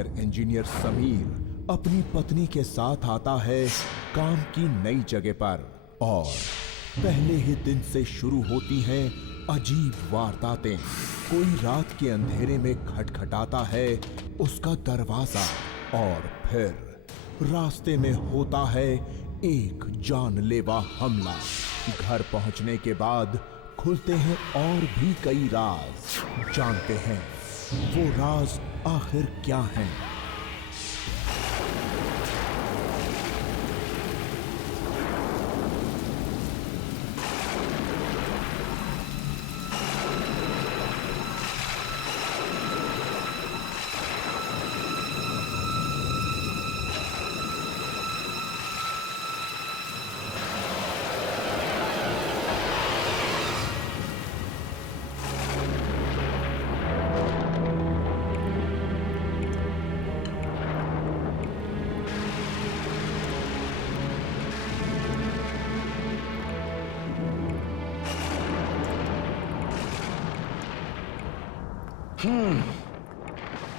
Junior engineer Sameer अपनी पत्नी के साथ आता है काम की नई जगह पर और पहले ही दिन से शुरू होती हैं अजीब वारदातें। कोई रात के अंधेरे में खटखटाता है उसका दरवाजा और फिर रास्ते में होता है एक जानलेवा हमला। घर पहुंचने के बाद खुलते हैं और भी कई राज। जानते हैं वो राज आखिर क्या हैं?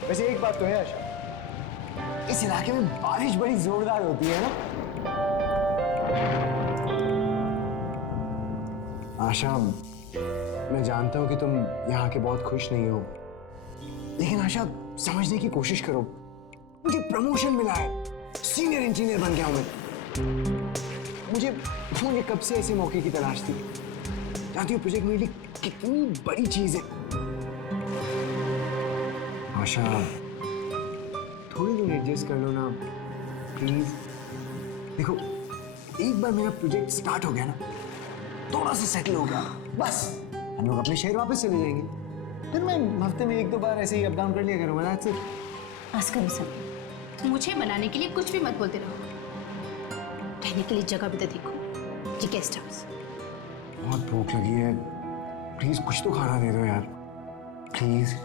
वैसे एक बात तो है आशा, इस इलाके में बारिश बड़ी जोरदार होती है ना? आशा, मैं जानता हूं कि तुम यहाँ के बहुत खुश नहीं हो, लेकिन आशा समझने की कोशिश करो। मुझे प्रमोशन मिला है, सीनियर इंजीनियर बन गया हूं मैं। मुझे कब से ऐसे मौके की तलाश थी। जानती हो प्रोजेक्ट मेरे लिए कितनी बड़ी चीज है। आशा, थोड़ी दिन एडजस्ट कर लो ना प्लीज। देखो, एक बार मेरा प्रोजेक्ट स्टार्ट हो गया ना, थोड़ा सा सेटल हो गया, बस हम लोग अपने शहर वापस चले जाएंगे। फिर मैं हफ्ते में 1-2 बार ऐसे ही अप डाउन कर लिया करूँगा। That's it. बस करो सब, मुझे बनाने के लिए कुछ भी मत बोलते रहो। रहने के लिए जगह भी तो देखो, ये गेस्ट हाउस। बहुत भूख लगी है, प्लीज कुछ तो खाना दे दो यार, प्लीज।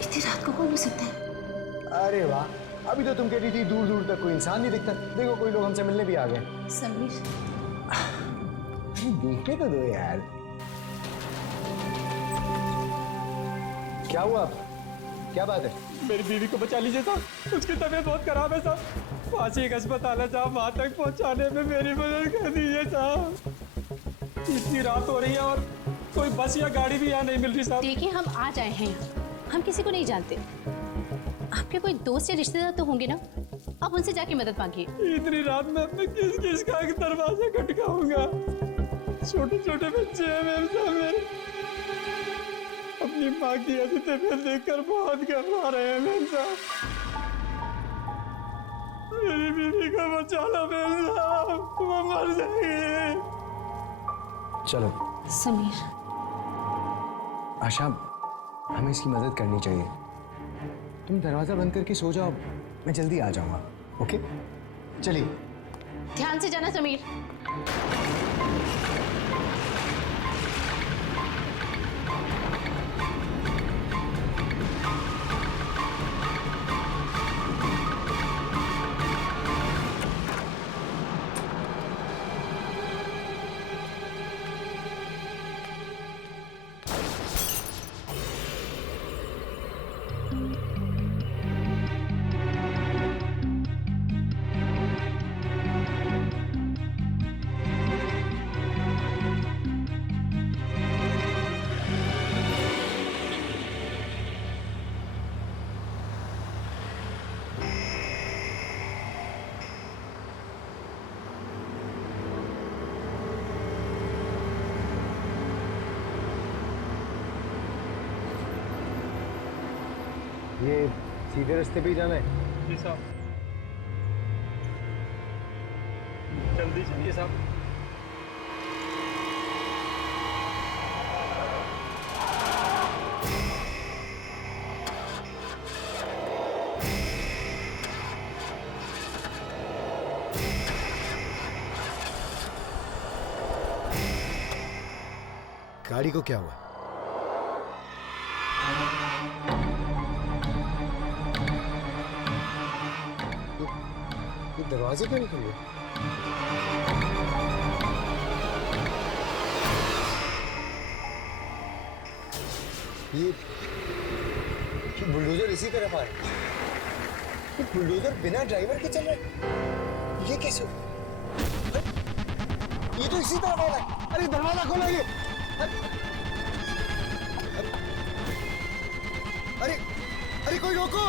इतनी रात को कौन हो सकता है? अरे वाह, अभी तो तुम कह रही थी दूर दूर तक कोई इंसान नहीं दिखता। देखो, कोई लोग हमसे मिलने भी आ गए। समीर, देखने तो दो यार। क्या हुआ? क्या बात है? मेरी बीवी को बचा लीजिए साहब, उसकी तबीयत बहुत खराब है साहब। पास ही एक अस्पताल है साहब, वहां तक पहुंचाने में मेरी मदद कर दीजिए साहब। इतनी रात हो रही है और कोई बस या गाड़ी भी यहाँ नहीं मिल रही साहब। देखिए हम आज आए हैं यहाँ, हम किसी को नहीं जानते। आपके कोई दोस्त या रिश्तेदार तो होंगे ना, आप उनसे जाके मदद मांगिए। इतनी रात में अपने किस किस का दरवाजा खटकाऊंगा? छोटे छोटे बच्चे हैं मेरे सामने, अपनी माँ की ऐसी तबीयत देखकर बहुत घबरा रहे हैं मेरे साथ। मेरी बीवी को बचा लो मेरे साहब, वो मर जाएगी। चलो समीर, आशा, हमें इसकी मदद करनी चाहिए। तुम दरवाजा बंद करके सो जाओ, मैं जल्दी आ जाऊंगा। ओके, चलिए। ध्यान से जाना समीर। ये सीधे रास्ते पे ही जाना है? जी साहब, जल्दी चलिए साहब। गाड़ी को क्या हुआ? आवाजें क्यों निकल रही? ये बुलडोजर इसी तरफ आ रहा है। ये बुलडोजर बिना ड्राइवर के चल रहा है। ये कैसे? ये तो इसी तरफ आ रहा है। अरे दरवाजा खोला ये। अरे अरे कोई रोको।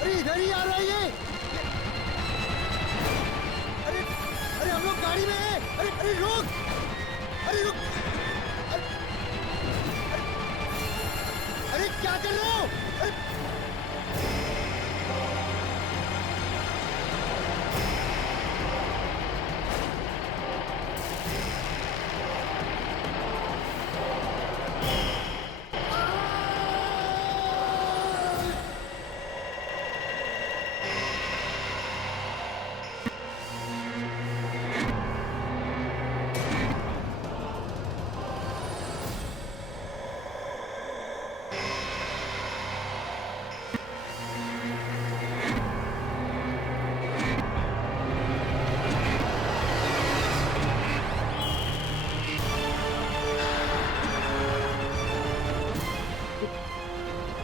अरे इधर ही आ रहा है ये। अरे अरे हम लोग गाड़ी में हैं। अरे अरे रुक। अरे रुक। अरे क्या कर रहे हो?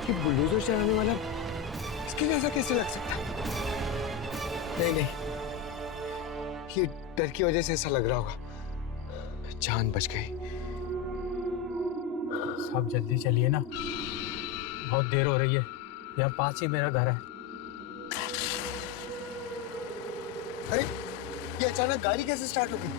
कि बुलडोजर चलाने वाला इसके जैसा कैसे लग सकता है? नहीं नहीं, ये डर की वजह से ऐसा लग रहा होगा। जान बच गई। साहब जल्दी चलिए ना, बहुत देर हो रही है। यहाँ पास ही मेरा घर है। अरे ये अचानक गाड़ी कैसे स्टार्ट हो गई?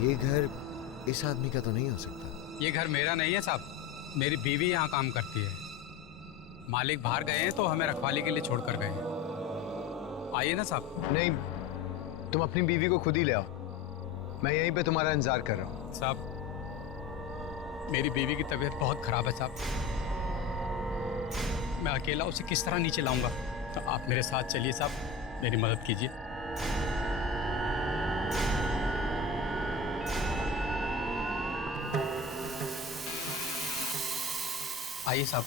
ये घर इस आदमी का तो नहीं हो सकता। ये घर मेरा नहीं है साहब, मेरी बीवी यहाँ काम करती है। मालिक बाहर गए हैं तो हमें रखवाली के लिए छोड़कर गए हैं। आइए ना साहब। नहीं, तुम अपनी बीवी को खुद ही ले आओ। मैं यहीं पे तुम्हारा इंतजार कर रहा हूँ। साहब मेरी बीवी की तबीयत बहुत खराब है साहब। मैं अकेला उसे किस तरह नीचे लाऊंगा? तो आप मेरे साथ चलिए साहब, मेरी मदद कीजिए। आइए साहब।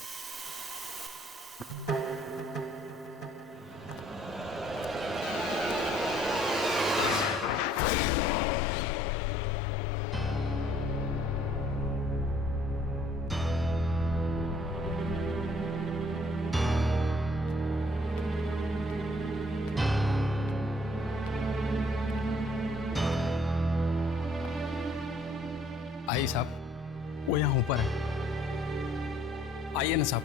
आइए साहब, वो यहाँ ऊपर है। आइए ना साहब।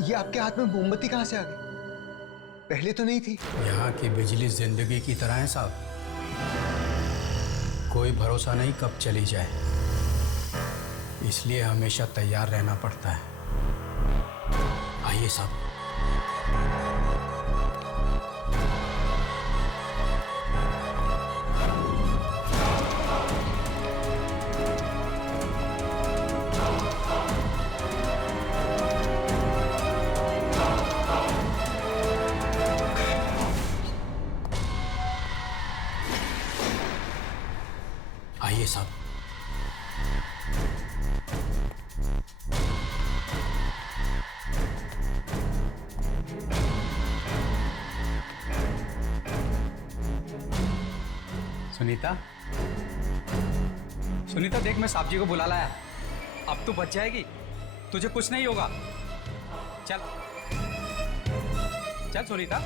ये आपके हाथ में मोमबत्ती कहां से आ गई? पहले तो नहीं थी। यहाँ की बिजली जिंदगी की तरह है साहब, कोई भरोसा नहीं कब चली जाए, इसलिए हमेशा तैयार रहना पड़ता है। आइए साहब। आइए साहब। सुनीता, सुनीता देख, मैं साहब जी को बुला लाया। अब तू बच जाएगी, तुझे कुछ नहीं होगा। चल चल सुनीता।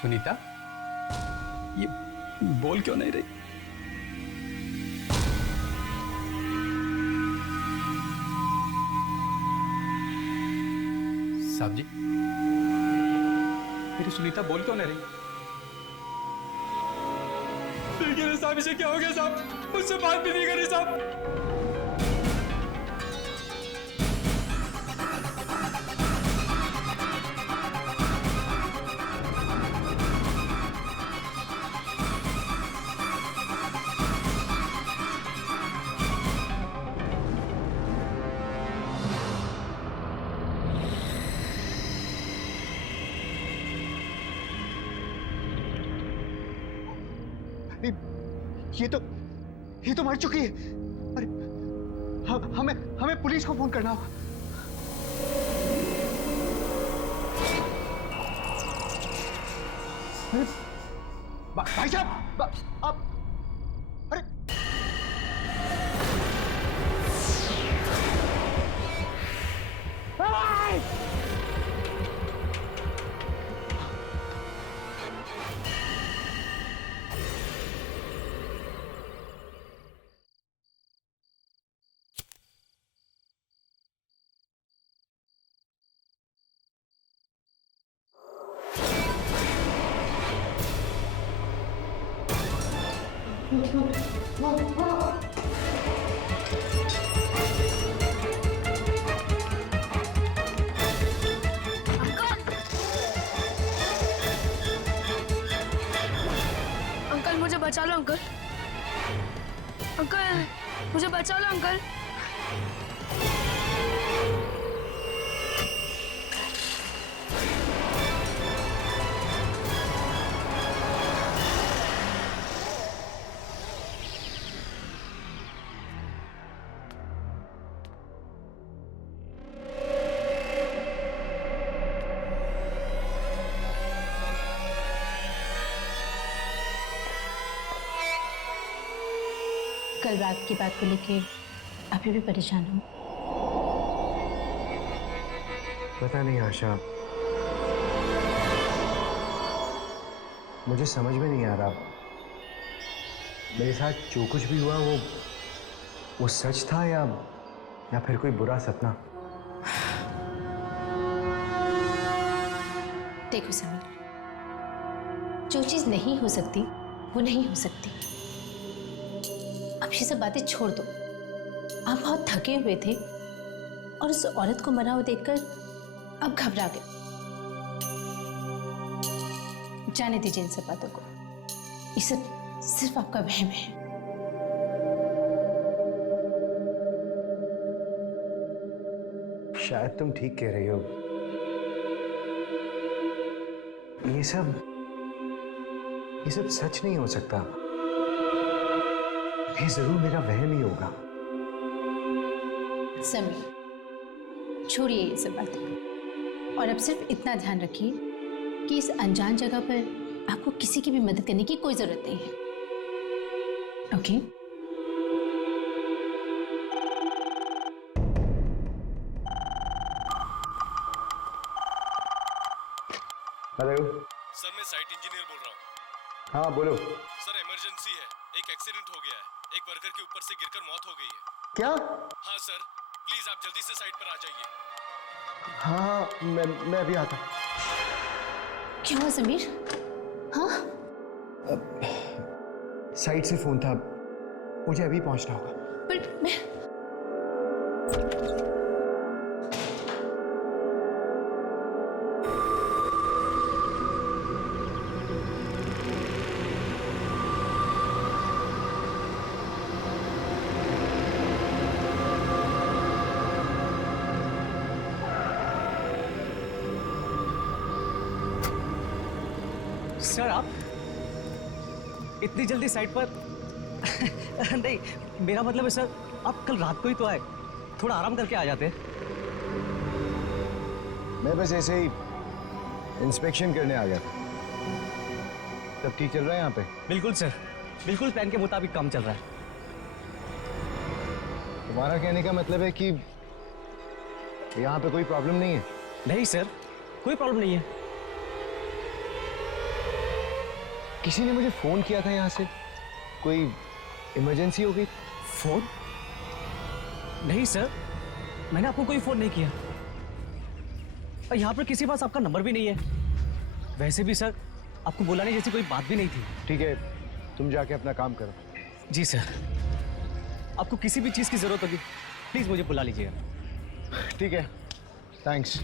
सुनीता, ये बोल क्यों नहीं रही? साहब जी, मेरी सुनीता बोल क्यों नहीं रही? देखिए साहब, इसे क्या हो गया साहब? मुझसे बात भी नहीं करी साहब। ये तो मर चुकी है। अरे हमें पुलिस को फोन करना होगा। भाई साहब, आप अरे अंकल मुझे बचा लो अंकल। अंकल मुझे बचा लो अंकल। कल रात की बात को लेके अभी भी परेशान हूँ। पता नहीं आशा, मुझे समझ में नहीं आ रहा मेरे साथ जो कुछ भी हुआ वो सच था या फिर कोई बुरा सपना। देखो समीर, जो चीज नहीं हो सकती वो नहीं हो सकती। अब ये सब बातें छोड़ दो। आप बहुत थके हुए थे और उस औरत को मरा हुआ देखकर अब घबरा गए। जाने दीजिए इन सब बातों को। ये सब सिर्फ आपका वहम है। शायद तुम ठीक कह रही हो। ये सब सच नहीं हो सकता। ये जरूर मेरा वहम ही होगा। समीर, छोड़िए ये सब बातें और अब सिर्फ इतना ध्यान रखिए कि इस अनजान जगह पर आपको किसी की भी मदद करने की कोई जरूरत नहीं है। ओके? हेलो सर, मैं साइट इंजीनियर बोल रहा हूँ। हाँ बोलो। सर, इमरजेंसी है। एक एक्सीडेंट हो गया है। एक वर्कर के ऊपर से गिरकर मौत हो गई है। क्या? हाँ सर, प्लीज आप जल्दी से साइट पर आ जाइए। हाँ मैं अभी आता हूँ। क्या हुआ समीर? हाँ? साइट से फोन था, मुझे अभी पहुंचना होगा। पर मैं सर, आप इतनी जल्दी साइट पर नहीं, मेरा मतलब है सर, आप कल रात को ही तो आए, थोड़ा आराम करके आ जाते। मैं बस ऐसे ही इंस्पेक्शन करने आ गया था। सब ठीक चल रहा है यहाँ पे? बिल्कुल सर, बिल्कुल प्लान के मुताबिक काम चल रहा है। तुम्हारा कहने का मतलब है कि यहाँ पे कोई प्रॉब्लम नहीं है? नहीं सर, कोई प्रॉब्लम नहीं है। किसी ने मुझे फोन किया था यहाँ से, कोई इमरजेंसी हो गई? फोन? नहीं सर, मैंने आपको कोई फोन नहीं किया और यहाँ पर किसी के पास आपका नंबर भी नहीं है। वैसे भी सर, आपको बुलाने जैसी कोई बात भी नहीं थी। ठीक है, तुम जाके अपना काम करो। जी सर, आपको किसी भी चीज़ की जरूरत होगी प्लीज मुझे बुला लीजिएगा। ठीक है, थैंक्स।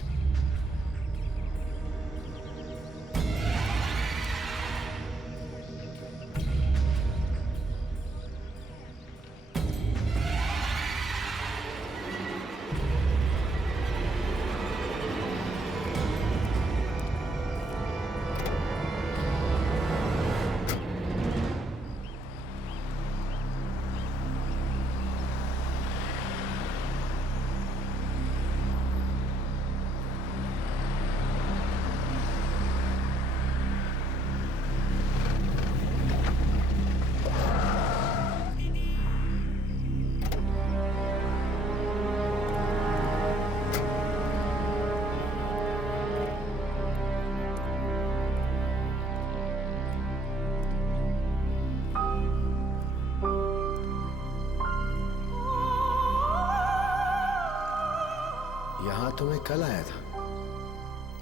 यहाँ तो मैं कल आया था,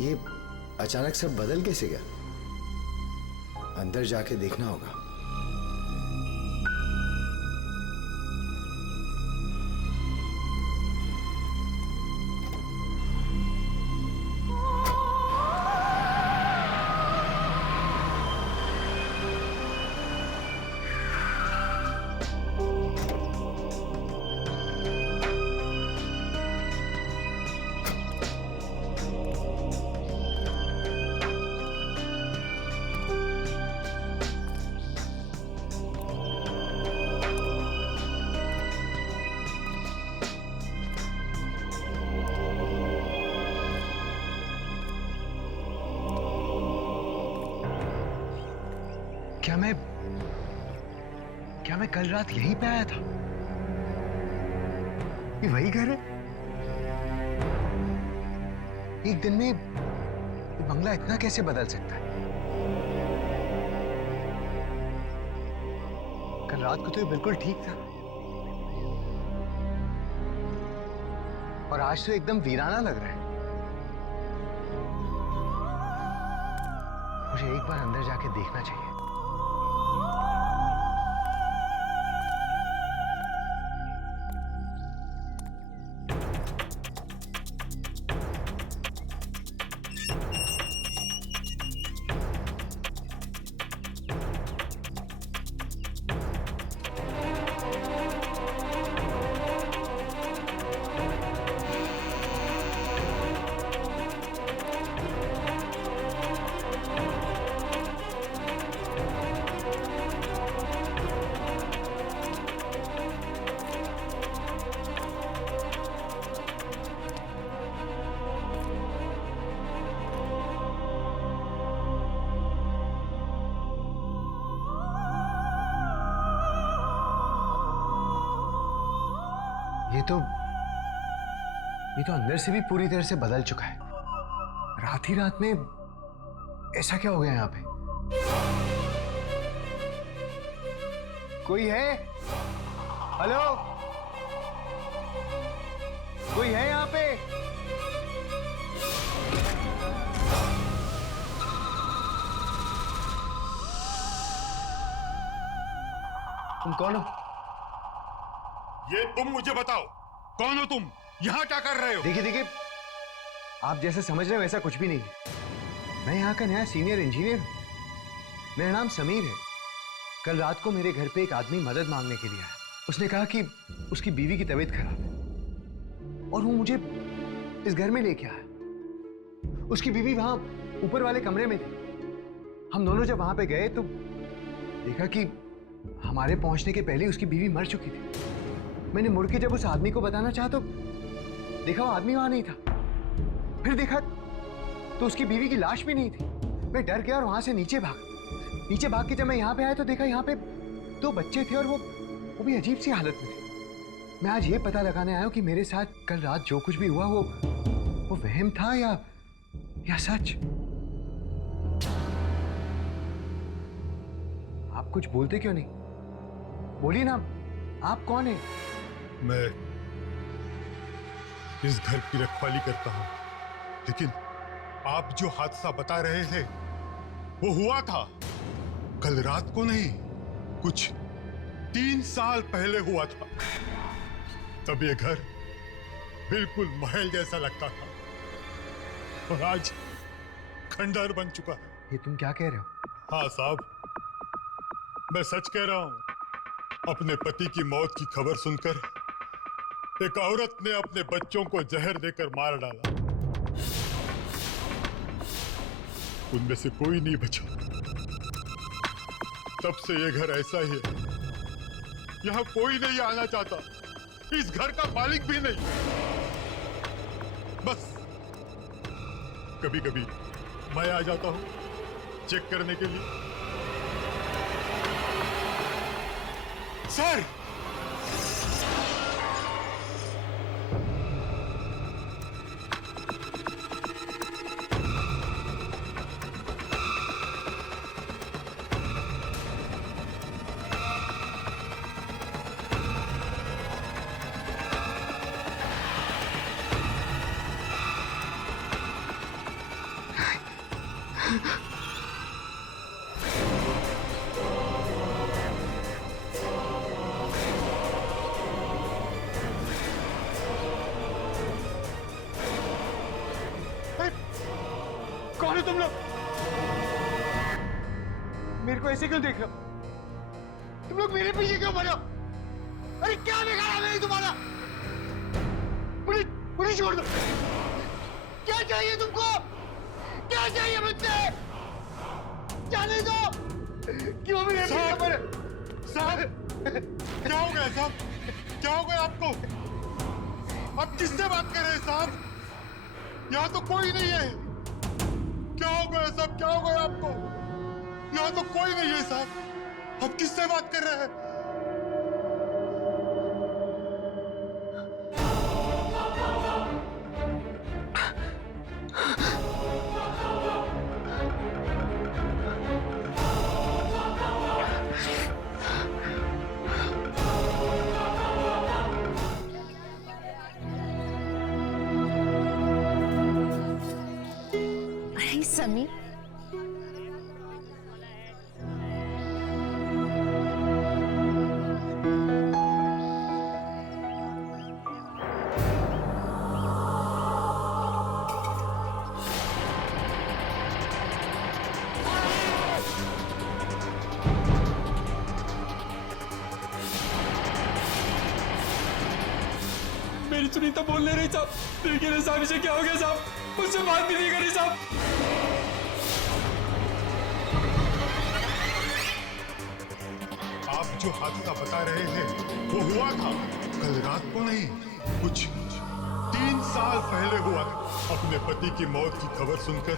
ये अचानक सब बदल कैसे गया? अंदर जाके देखना होगा। क्या मैं कल रात यहीं पे आया था? ये वही घर है? एक दिन में ये बंगला इतना कैसे बदल सकता है? कल रात को तो ये बिल्कुल ठीक था और आज तो एकदम वीराना लग रहा है। मुझे एक बार अंदर जाके देखना चाहिए। ये तो अंदर से भी पूरी तरह से बदल चुका है। रात ही रात में ऐसा क्या हो गया यहाँ पे? कोई है? हेलो, कोई है यहाँ पे? तुम कौन हो? ये तुम मुझे बताओ, कौन हो तुम? यहाँ क्या कर रहे हो? देखिए, आप जैसे समझ रहे हो वैसा कुछ भी नहीं है। मैं यहाँ का नया सीनियर इंजीनियर हूँ। मेरा नाम समीर है। कल रात को मेरे घर पे एक आदमी मदद मांगने के लिए आया। उसने कहा कि उसकी बीवी की तबीयत खराब है और वो मुझे इस घर में लेके आया। उसकी बीवी वहां ऊपर वाले कमरे में थी। हम दोनों जब वहां पे गए तो देखा कि हमारे पहुंचने के पहले उसकी बीवी मर चुकी थी। मैंने मुड़ के जब उस आदमी को बताना चाहा तो देखा वो आदमी वहां नहीं था। फिर देखा तो उसकी बीवी की लाश भी नहीं थी। मैं डर गया और वहां से नीचे भाग के जब मैं यहाँ पे आया तो देखा यहाँ पे 2 बच्चे थे और वो भी अजीब सी हालत में थे। मैं आज ये पता लगाने आया हूँ कि मेरे साथ कल रात जो कुछ भी हुआ वो वहम था या सच। आप कुछ बोलते क्यों नहीं? बोलिए ना, आप कौन है? मैं इस घर की रखवाली करता हूं, लेकिन आप जो हादसा बता रहे थे वो हुआ था कल रात को नहीं, कुछ 3 साल पहले हुआ था। तब ये घर बिल्कुल महल जैसा लगता था और आज खंडहर बन चुका है। ये तुम क्या कह रहे हो? हाँ साहब, मैं सच कह रहा हूं। अपने पति की मौत की खबर सुनकर एक औरत ने अपने बच्चों को जहर देकर मार डाला। उनमें से कोई नहीं बचा। तब से ये घर ऐसा ही है। यहां कोई नहीं आना चाहता, इस घर का मालिक भी नहीं। बस कभी कभी मैं आ जाता हूं चेक करने के लिए। सर, कौन है तुम लोग? मेरे को ऐसे क्यों देख रहे हो? तुम लोग मेरे पीछे क्यों पड़े हो? अरे क्या बिगाड़ा मैंने तुम्हारा? पुलिस छोड़ दो। क्या चाहिए तुमको? क्या चाहिए मुझसे? जाने दो। क्यों मेरे पीछे पड़े? साहब क्या हो गया साहब? क्या हो गया आपको? आप किससे बात कर रहे हैं साहब? यहाँ तो कोई नहीं है। क्या हो गया साहब? क्या हो गया आपको? यहाँ तो कोई नहीं है साहब। आप किससे बात कर रहे हैं? अरे समीर, मेरी सुनीता बोल नहीं रही साहब। देखिए साहब, इसे क्या हो गया साहब? मुझसे बात भी नहीं करी साहब। आप जो हादसा बता रहे हैं वो हुआ था कल रात को नहीं, कुछ 3 साल पहले हुआ था। अपने पति की मौत की खबर सुनकर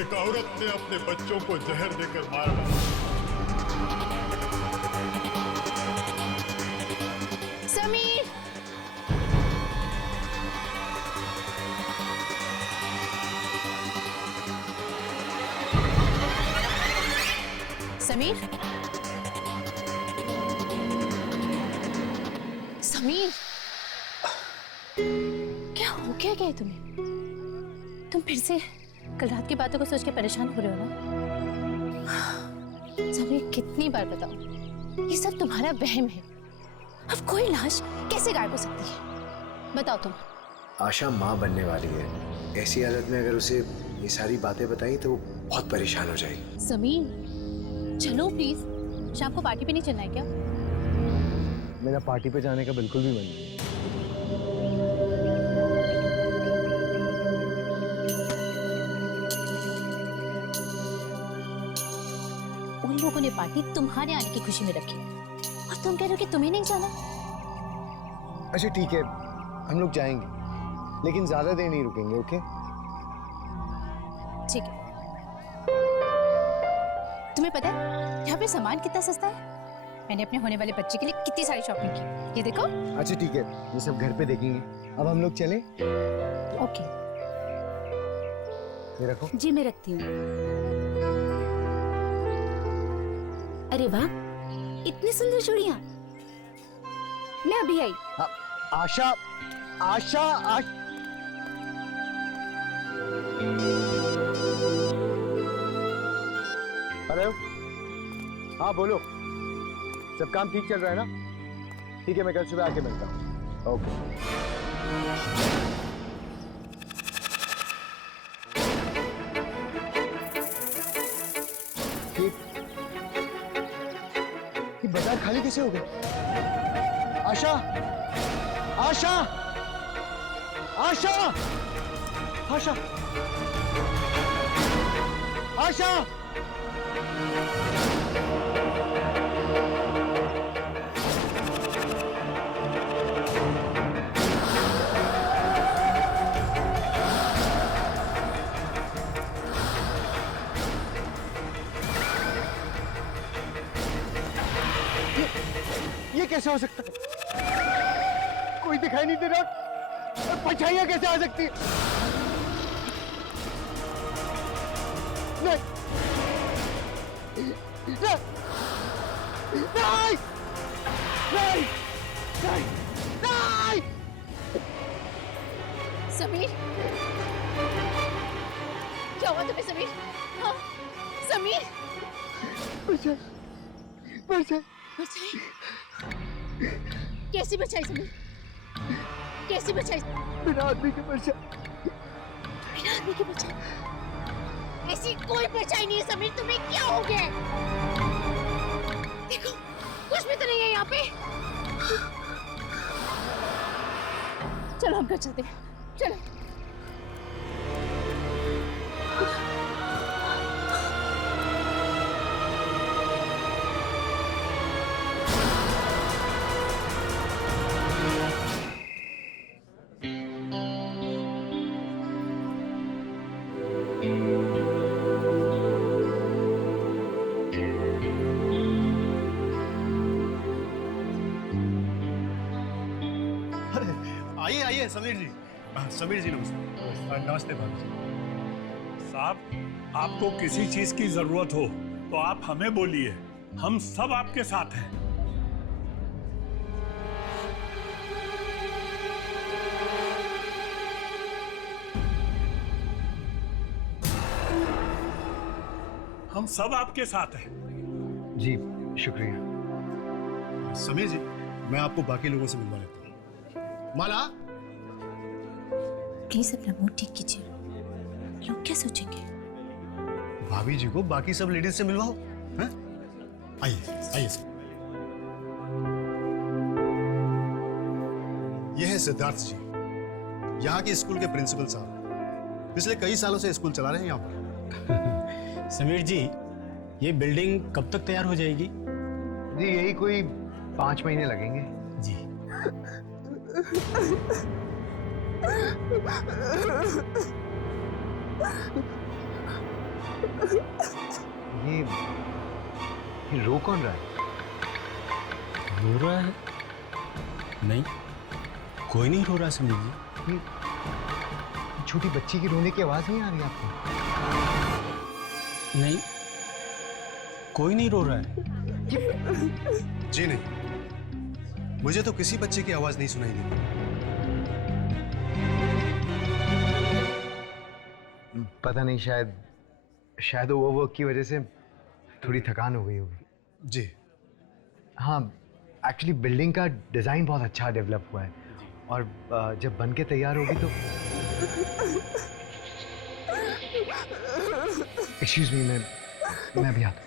एक औरत ने अपने बच्चों को जहर देकर मार डाला। समीर, समीर, समीर, क्या हो क्या गया तुम्हें? तुम फिर से कल रात की बातों को सोच के परेशान हो रहे हो ना? समीर, कितनी बार बताओ, ये सब तुम्हारा वहम है। अब कोई लाश कैसे गायब हो सकती है? बताओ तुम। आशा माँ बनने वाली है। ऐसी हालत में अगर उसे ये सारी बातें बताई तो वो बहुत परेशान हो जाएगी। समीर, चलो प्लीज। शाम को पार्टी पे नहीं चलना है क्या? मेरा पार्टी पे जाने का बिल्कुल भी मन नहीं। उन लोगों ने पार्टी तुम्हारे आने की खुशी में रखी और तुम कह रहे हो कि तुम्हें नहीं जाना? अच्छा ठीक है, हम लोग जाएंगे, लेकिन ज्यादा देर नहीं रुकेंगे। ओके? तुम्हें पता है यहाँ पे सामान कितना सस्ता है? मैंने अपने होने वाले बच्चे के लिए कितनी सारी शॉपिंग की, ये देखो। अच्छा ठीक है, ये सब घर पे देखेंगे। अब हम लोग चलें? ओके। ये रखो। जी मैं रखती हूँ। अरे वाह, इतनी सुंदर चूड़ियाँ। मैं अभी आई। आशा, आशा, हेलो, हाँ बोलो। सब काम ठीक चल रहा है ना? ठीक है, मैं कल सुबह आके मिलता हूँ। ओके। ये बाजार खाली कैसे हो गए? आशा, आशा, आशा, आशा, आशा। ये कैसे हो सकता है? कोई दिखाई नहीं दे रहा। परछाइयां कैसे आ सकती है? नहीं, नहीं, नहीं, नहीं, नहीं, नहीं। समीर, क्या हुआ तुम्हें समीर? हाँ, समीर। परछाई, परछाई। बचाई? कैसी बचाई समीर? कैसी बचाई? बिना आदमी के परछाई। बिना आदमी की बचाई? ऐसी कोई बचाई नहीं है समीर, तुम्हें क्या हो गया? देखो, कुछ भी तो नहीं है यहाँ पे। चलो हम घर चलते हैं, चलो। आइए आइए समीर जी। समीर जी नमस्ते। नमस्ते भाभी जी। साहब, आपको किसी चीज की जरूरत हो तो आप हमें बोलिए, हम सब आपके साथ हैं। हम सब आपके साथ हैं। जी शुक्रिया। समीर जी, मैं आपको बाकी लोगों से मिलवा लेता हूँ। माला, प्लीज अपना मूड ठीक कीजिए, लोग क्या सोचेंगे? भाभी जी को बाकी सब लेडीज से मिलवाओ। हैं? आइए आइए। यह है सिद्धार्थ जी, यहाँ के स्कूल के प्रिंसिपल साहब। पिछले कई सालों से स्कूल चला रहे हैं यहाँ पर। समीर जी, ये बिल्डिंग कब तक तैयार हो जाएगी? जी यही कोई 5 महीने लगेंगे। जी। ये रो कौन रहा है? रो रहा है? नहीं, कोई नहीं रो रहा समीर जी। छोटी बच्ची की रोने की आवाज नहीं आ रही आपको? नहीं, कोई नहीं रो रहा है। जी नहीं, मुझे तो किसी बच्चे की आवाज नहीं सुनाई दी। पता नहीं, शायद ओवरवर्क की वजह से थोड़ी थकान हो गई होगी। जी हाँ, एक्चुअली बिल्डिंग का डिजाइन बहुत अच्छा डेवलप हुआ है और जब बन के तैयार होगी तो एक्सक्यूज मी, मैं भी आता हूँ।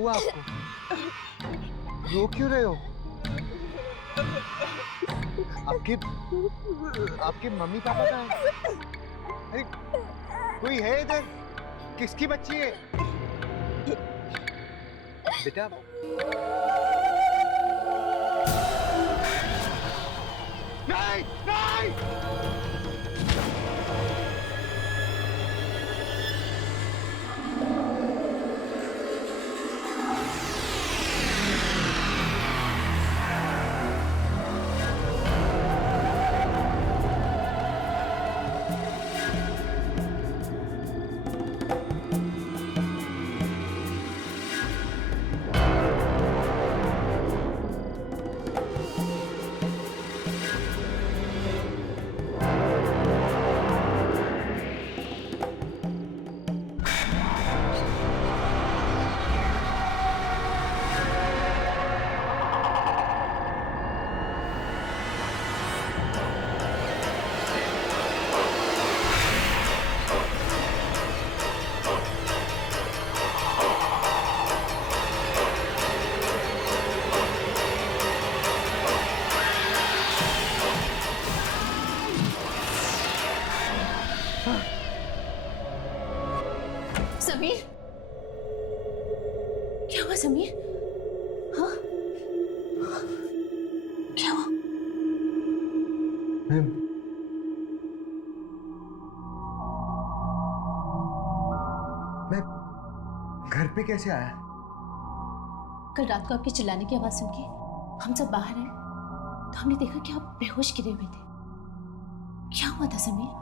हुआ आपको? रो क्यों रहे हो? आपके मम्मी पापा कहाँ हैं? अरे कोई है इधर? किसकी बच्ची है बेटा? नहीं नहीं। समीर, क्या हुआ समीर? हाँ, क्या हुआ? मैं घर पे कैसे आया? कल रात को आपके चिल्लाने की आवाज सुन के हम सब बाहर आए तो हमने देखा कि आप बेहोश गिरे हुए थे। क्या हुआ था समीर?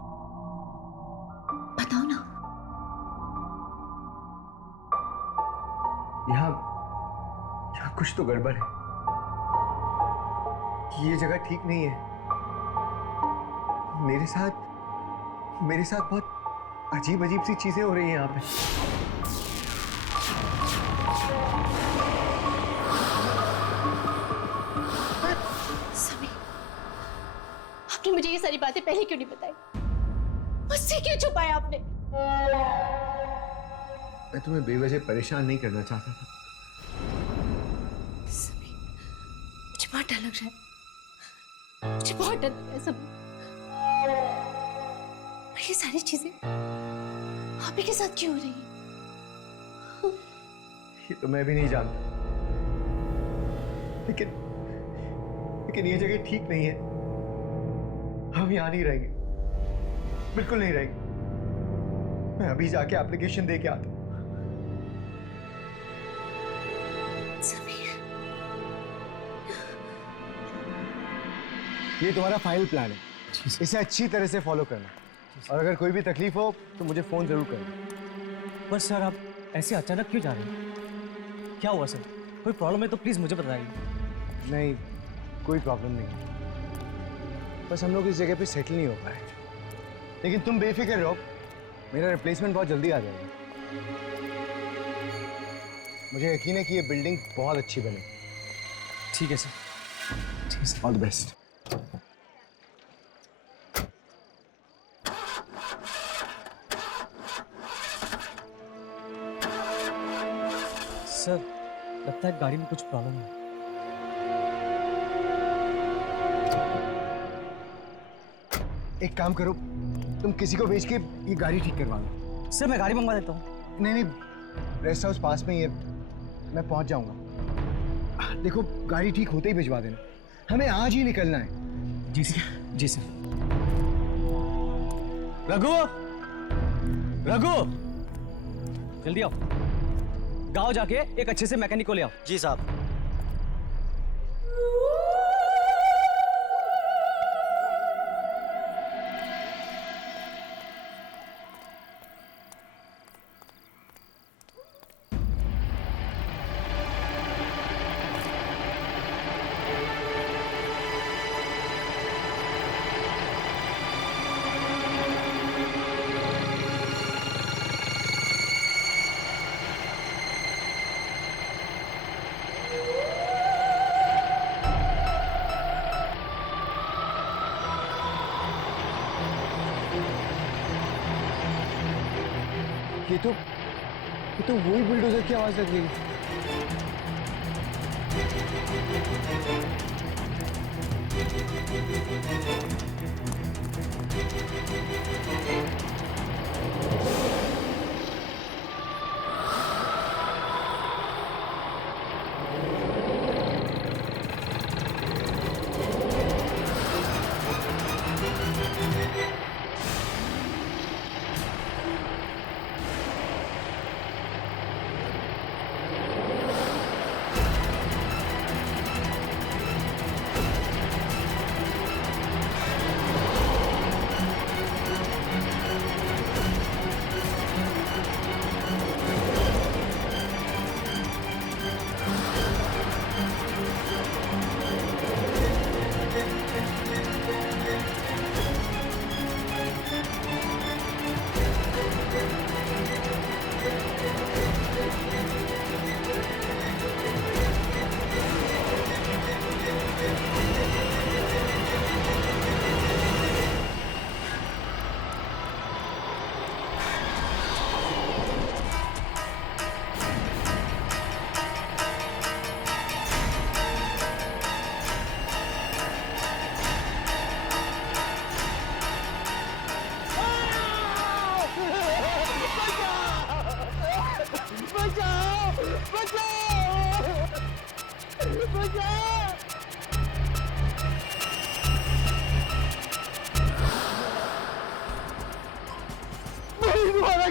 बताओ ना। यहाँ कुछ तो गड़बड़ है। ये जगह ठीक नहीं है। मेरे साथ बहुत अजीब अजीब सी चीजें हो रही हैं यहाँ पे। समीर, आपने मुझे ये सारी बातें पहले क्यों नहीं बताई? मुझसे क्यों छुपाया आपने? मैं तुम्हें बेवजह परेशान नहीं करना चाहता था। समीर, मुझे बहुत डर लग रहा है। मुझे बहुत डर लग रहा है समीर। ये सारी चीजें आप ही के साथ क्यों हो रही है? ये तो मैं भी नहीं जानता, लेकिन ये जगह ठीक नहीं है। हम यहाँ नहीं रहेंगे, बिल्कुल नहीं रहेंगे। मैं अभी जाके एप्लीकेशन दे के आता हूँ। समीर, ये तुम्हारा फाइनल प्लान है, इसे अच्छी तरह से फॉलो करना। और अगर कोई भी तकलीफ हो तो मुझे फोन जरूर करना। पर सर आप ऐसे अचानक क्यों जा रहे हैं? क्या हुआ सर? कोई प्रॉब्लम है तो प्लीज मुझे बताइए। नहीं, कोई प्रॉब्लम नहीं, बस हम लोग इस जगह पे सेटल नहीं हो पाए। लेकिन तुम बेफिक्र रहो, मेरा रिप्लेसमेंट बहुत जल्दी आ जाएगा। मुझे यकीन है कि ये बिल्डिंग बहुत अच्छी बनेगी। ठीक है सर, ठीक है sir. All the best. Sir लगता है गाड़ी में कुछ प्रॉब्लम है। एक काम करो, तुम किसी को भेज के ये गाड़ी ठीक करवा लो। सर मैं गाड़ी मंगवा देता हूँ। नहीं, रेस्ट हाउस पास में ही है, मैं पहुंच जाऊंगा। देखो, गाड़ी ठीक होते ही भिजवा देना, हमें आज ही निकलना है। जी सर, जी सर। रघु, रघु, जल्दी आओ, गांव जाके एक अच्छे से मैकेनिक को ले आओ। जी साहब। ये तो वही बुलडोजर की आवाज लग रही है।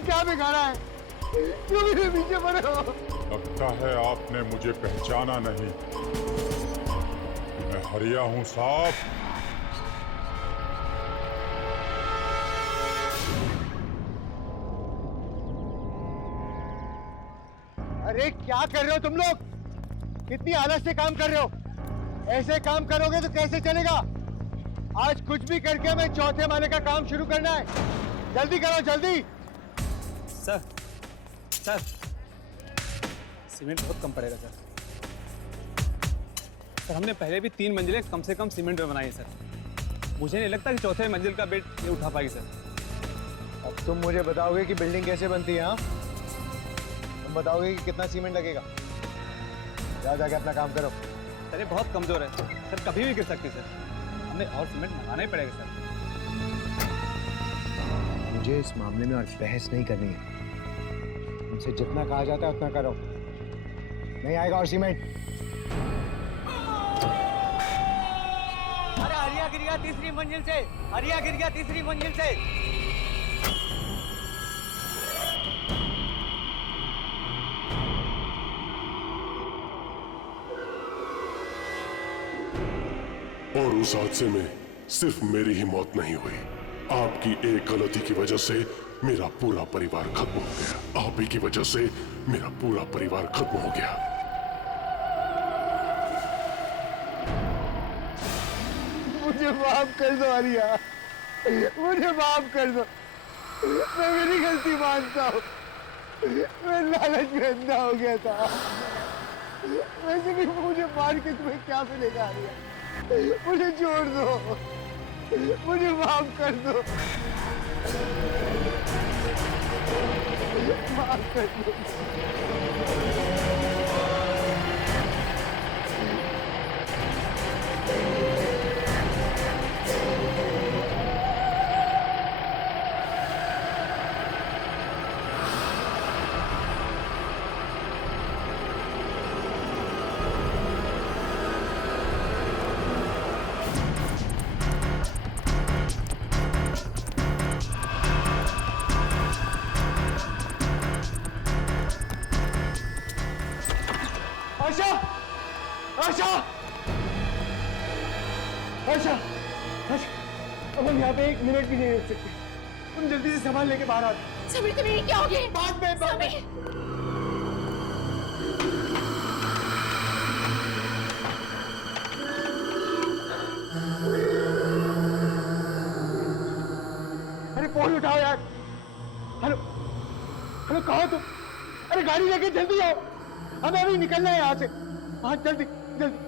क्या बिगाड़ा है? क्यों मेरे पीछे पड़े हो? लगता है आपने मुझे पहचाना नहीं। मैं हरिया हूं साहब। अरे क्या कर रहे हो तुम लोग? कितनी आलस से काम कर रहे हो? ऐसे काम करोगे तो कैसे चलेगा? आज कुछ भी करके हमें चौथे माले का काम शुरू करना है। जल्दी करो, जल्दी। सर सर सीमेंट बहुत कम पड़ेगा सर। सर हमने पहले भी 3 मंजिलें कम से कम सीमेंट में बनाई है सर। मुझे नहीं लगता कि चौथे मंजिल का बेड ये उठा पाएगी सर। अब तुम मुझे बताओगे कि बिल्डिंग कैसे बनती है? हाँ, तुम बताओगे कि कितना सीमेंट लगेगा। जाके अपना काम करो। सर ये बहुत कमजोर है सर, कभी भी गिर सकती है सर। हमें और सीमेंट मंगाना ही पड़ेगा सर। मुझे इस मामले में और बहस नहीं करनी है। तुमसे जितना कहा जाता है उतना करो। नहीं आएगा और सीमेंट। अरे हरिया गिर गया तीसरी मंजिल से, हरिया गिर गया तीसरी मंजिल से। और उस हादसे में सिर्फ मेरी ही मौत नहीं हुई, आपकी एक गलती की वजह से मेरा पूरा परिवार खत्म हो गया। आप ही की वजह से मेरा पूरा परिवार खत्म हो गया। मुझे माफ कर दो हरिया, मुझे माफ कर दो। मैं मेरी गलती मानता हूँ। मैं लालच में अंधा हो गया था। वैसे भी मुझे मार के तुम्हें क्या मिलेगा हरिया? मुझे छोड़ दो, मुझे माफ कर दो, माफ कर दो। आशा, आशा, आशा, आशा, अब हम यहाँ पे 1 मिनट भी नहीं रुक सकते। तुम जल्दी से सामान लेके बाहर आ। समीर तुम्हें क्या हो गया? बाद में। अरे फोन उठाओ यार। हेलो, हेलो, कहाँ हो तुम? अरे गाड़ी लेके जल्दी आओ, हमें अभी निकलना है यहाँ से। हाँ जल्दी जल्दी।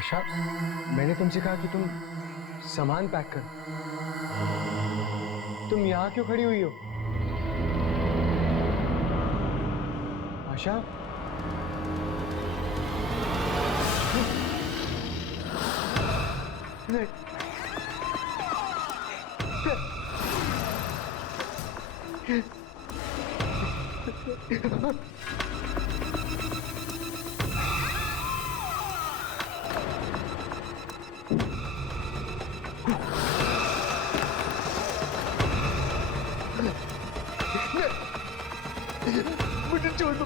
आशा, मैंने तुमसे कहा कि तुम सामान पैक कर। तुम यहाँ क्यों खड़ी हुई हो? आशा, मुझे छोड़ दो।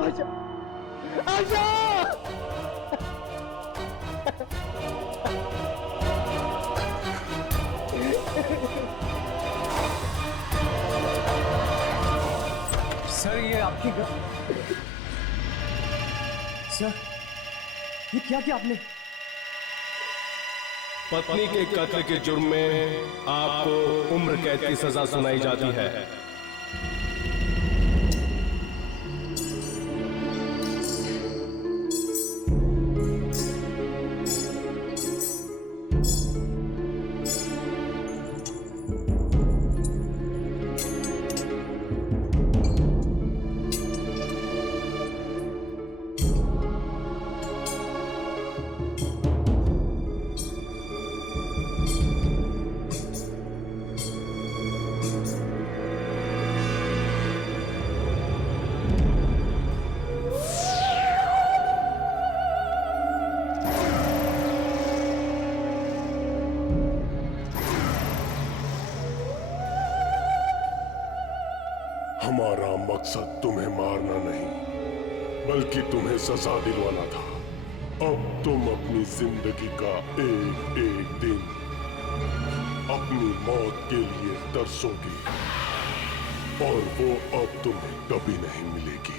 आशा, आशा! सर ये आपकी सर ये क्या आपने? पत्नी के कत्ल के जुर्म में आपको उम्र कैद की सजा सुनाई जाती है। हमारा मकसद तुम्हें मारना नहीं, बल्कि तुम्हें सजा दिलवाना था। अब तुम अपनी जिंदगी का एक एक दिन अपनी मौत के लिए तरसोगे, और वो अब तुम्हें कभी नहीं मिलेगी।